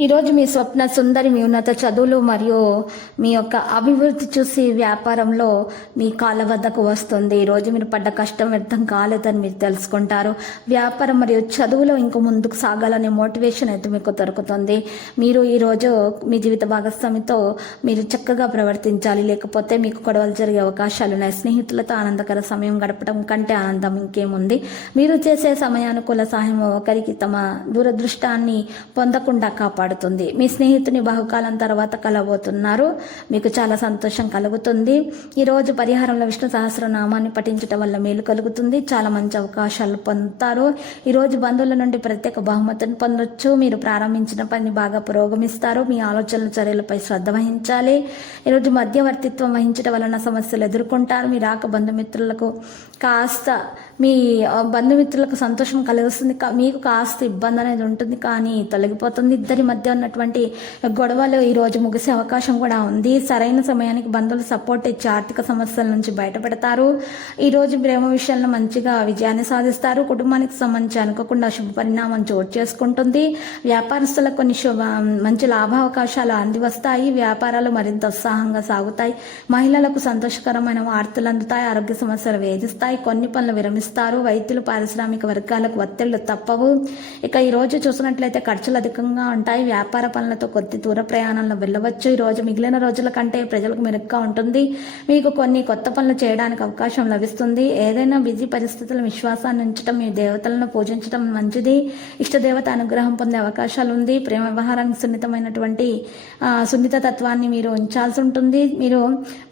ఈరోజు మీ స్వప్న సుందరి మీ ఉన్నత చదువులు మరియు మీ యొక్క అభివృద్ధి చూసి వ్యాపారంలో మీ కాళ్ళ వద్దకు వస్తుంది. ఈరోజు మీరు పడ్డ కష్టం వ్యర్థం కాలేదని మీరు తెలుసుకుంటారు. వ్యాపారం మరియు చదువులో ఇంక ముందుకు సాగాలనే మోటివేషన్ అయితే మీకు దొరుకుతుంది. మీరు ఈరోజు మీ జీవిత భాగస్వామితో మీరు చక్కగా ప్రవర్తించాలి. లేకపోతే మీకు గొడవలు జరిగే అవకాశాలు ఉన్నాయి. స్నేహితులతో ఆనందకర సమయం గడపడం కంటే ఆనందం ఇంకేముంది? మీరు చేసే సమయానుకూల సహాయం ఒకరికి తమ దూరదృష్టాన్ని పొందకుండా కాపాడుతుంది. మీ స్నేహితుని బహుకాలం తర్వాత కలబోతున్నారు మీకు చాలా సంతోషం కలుగుతుంది. ఈరోజు పరిహారంలో విష్ణు సహస్రనామాన్ని పఠించడం వల్ల మేలు కలుగుతుంది. చాలా మంచి అవకాశాలు పొందుతారు. ఈరోజు బంధువుల నుండి ప్రత్యేక బహుమతిని పొందొచ్చు. మీరు ప్రారంభించిన పని బాగా పురోగమిస్తారు. మీ ఆలోచనల చర్యలపై శ్రద్ధ వహించాలి. ఈరోజు మధ్యవర్తిత్వం వహించడం వలన సమస్యలు ఎదుర్కొంటారు. మీ రాక బంధుమిత్రులకు కాస్త మీ బంధుమిత్రులకు సంతోషం కలిగిస్తుంది కా- మీకు కాస్త ఇబ్బంది అనేది ఉంటుంది. కానీ తొలగిపోతుంది. ఇద్దరి మధ్య ఉన్నటువంటి గొడవలు ఈరోజు ముగిసే అవకాశం కూడా ఉంది. సరైన సమయానికి బంధువులు సపోర్ట్ ఇచ్చి ఆర్థిక సమస్యల నుంచి బయటపడతారు. ఈరోజు ప్రేమ విషయంలో మంచిగా విజయాన్ని సాధిస్తారు. కుటుంబానికి సంబంధించి అనుకోకుండా శుభ పరిణామం చోటు చేసుకుంటుంది. వ్యాపారస్తులకు కొన్ని శుభ మంచి లాభావకాశాలు అంది వస్తాయి వ్యాపారాలు మరింత ఉత్సాహంగా సాగుతాయి. మహిళలకు సంతోషకరమైన వార్తలు అందుతాయి. ఆరోగ్య సమస్యలు వేధిస్తాయి. కొన్ని పనులు విరమిస్తారు. వైద్యులు పారిశ్రామిక వర్గాలకు ఒత్తిళ్ళు తప్పవు. ఇక ఈ రోజు చూసినట్లయితే ఖర్చులు అధికంగా ఉంటాయి. వ్యాపార పనులతో కొద్ది దూర ప్రయాణంలో వెళ్ళవచ్చు. ఈ రోజు మిగిలిన రోజుల కంటే ప్రజలకు మెరుగ్గా ఉంటుంది. మీకు కొన్ని కొత్త పనులు చేయడానికి అవకాశం లభిస్తుంది. ఏదైనా బిజీ పరిస్థితుల విశ్వాసాన్ని ఉంచడం మీ దేవతలను పూజించడం మంచిది. ఇష్టదేవత అనుగ్రహం పొందే అవకాశాలు ఉంది. ప్రేమ వ్యవహారానికి సున్నితమైనటువంటి సున్నిత తత్వాన్ని మీరు ఉంచాల్సి ఉంటుంది. మీరు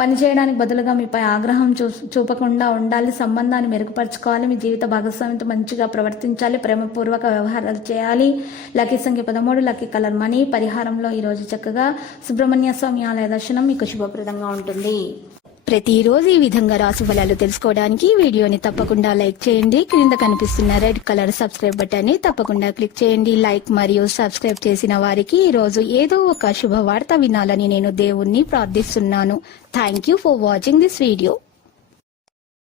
పని చేయడానికి బదులుగా మీపై ఆగ్రహం చూ చూపకుండా ఉండాలి. సంబంధాన్ని మెరుగుపరచుకోవాలి. మీ జీవిత భాగస్వామితో మంచిగా ప్రవర్తించాలి. ప్రేమపూర్వక వ్యవహారాలు చేయాలి. లక్కీ సంఖ్య పదమూడు లక్కీ కలర్ మనీ పరిహారంలో ఈరోజు చక్కగా సుబ్రహ్మణ్య స్వామి ఆలయ దర్శనం మీకు శుభప్రదంగా ఉంటుంది. ప్రతిరోజు ఈ విధంగా రాసు ఫలాలు తెలుసుకోవడానికి వీడియోని తప్పకుండా లైక్ చేయండి. క్రింద కనిపిస్తున్న రెడ్ కలర్ సబ్స్క్రైబ్ బటన్ని తప్పకుండా క్లిక్ చేయండి. లైక్ మరియు సబ్స్క్రైబ్ చేసిన వారికి ఈ రోజు ఏదో ఒక శుభవార్త వినాలని నేను దేవుణ్ణి ప్రార్థిస్తున్నాను. Thank you for watching this video